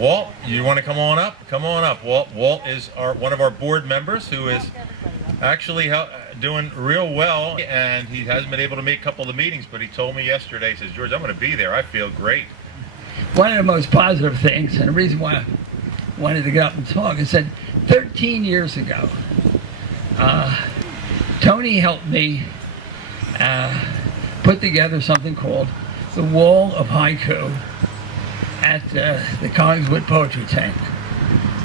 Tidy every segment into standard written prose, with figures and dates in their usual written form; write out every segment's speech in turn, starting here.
Walt, you want to come on up? Come on up. Walt is one of our board members who is actually doing real well, and he hasn't been able to make a couple of the meetings, but he told me yesterday, he says, George, I'm going to be there. I feel great. One of the most positive things, and the reason why I wanted to get up and talk, is that 13 years ago, Tony helped me put together something called the Wall of Haiku at the Collingswood Poetry Tent.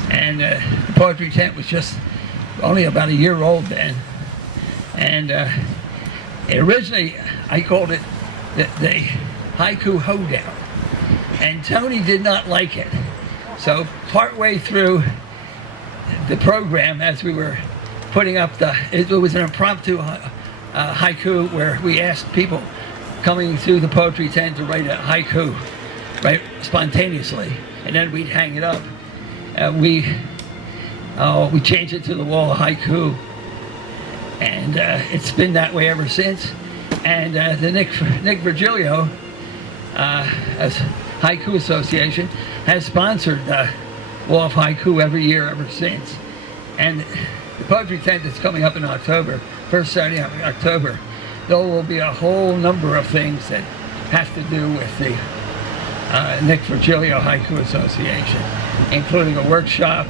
And the poetry tent was just only about a year old then. And originally I called it the Haiku Hoedown. And Tony did not like it. So partway through the program, as we were putting up it was an impromptu haiku where we asked people coming through the poetry tent to write a haiku, right, spontaneously, and then we'd hang it up. We changed it to the Wall of Haiku, and it's been that way ever since. And the Nick Virgilio as Haiku Association has sponsored the Wall of Haiku every year ever since. And the poetry tent that's coming up in October, first Saturday in October, there will be a whole number of things that have to do with the Nick Virgilio Haiku Association, including a workshop,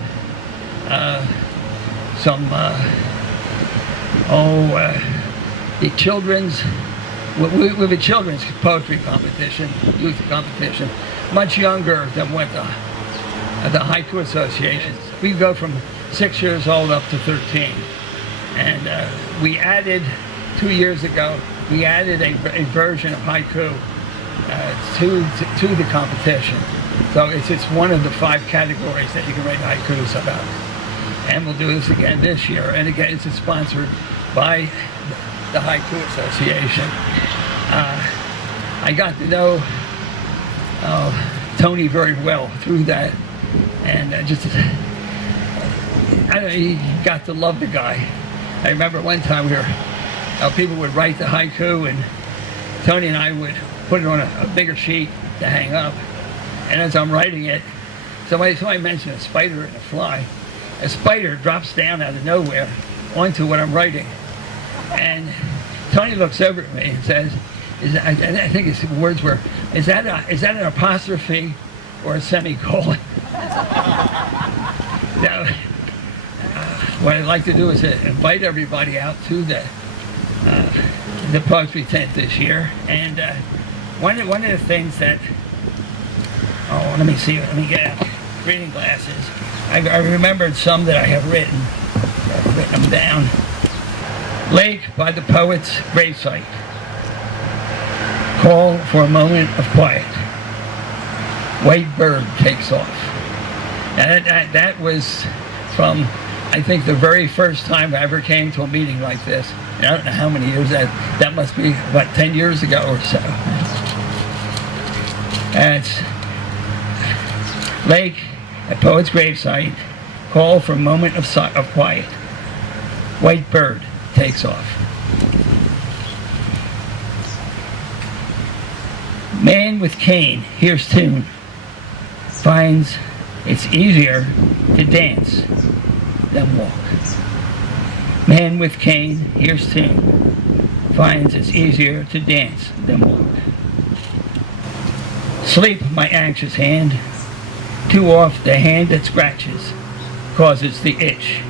the children's, with a children's poetry competition, youth competition, much younger than what the Haiku Association. We go from 6 years old up to 13. And we added, 2 years ago, we added a version of haiku to the competition. So it's one of the 5 categories that you can write haikus about. And we'll do this again this year. And again, it's sponsored by the Haiku Association. I got to know Tony very well through that, and he got to love the guy. I remember one time people would write the haiku, and Tony and I would put it on a bigger sheet to hang up. And as I'm writing it, somebody mentioned a spider and a fly. A spider drops down out of nowhere onto what I'm writing. And Tony looks over at me and says, I think his words were, is that an apostrophe or a semicolon? So, what I'd like to do is invite everybody out to the poetry tent this year. And one of the things that, let me get out reading glasses. I remembered some that I have written. I've written them down. Lake by the poet's gravesite. Call for a moment of quiet. White bird takes off. Now that was from, I think, the very first time I ever came to a meeting like this. And I don't know how many years that must be, about 10 years ago or so. And it's Lake at poet's gravesite. Call for a moment of quiet. White bird takes off. Man with cane hears tune, finds it's easier to dance than walk. Man with cane hears tune, finds it's easier to dance than walk. Sleep, my anxious hand, too oft the hand that scratches causes the itch.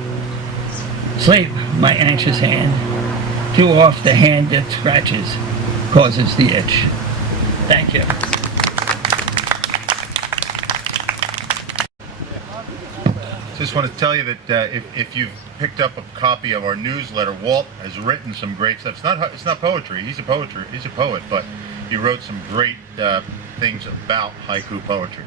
Sleep, my anxious hand, too oft the hand that scratches causes the itch. Thank you. Just want to tell you that if you've picked up a copy of our newsletter, Walt has written some great stuff. It's not poetry. He's a poet, but he wrote some great things about haiku poetry.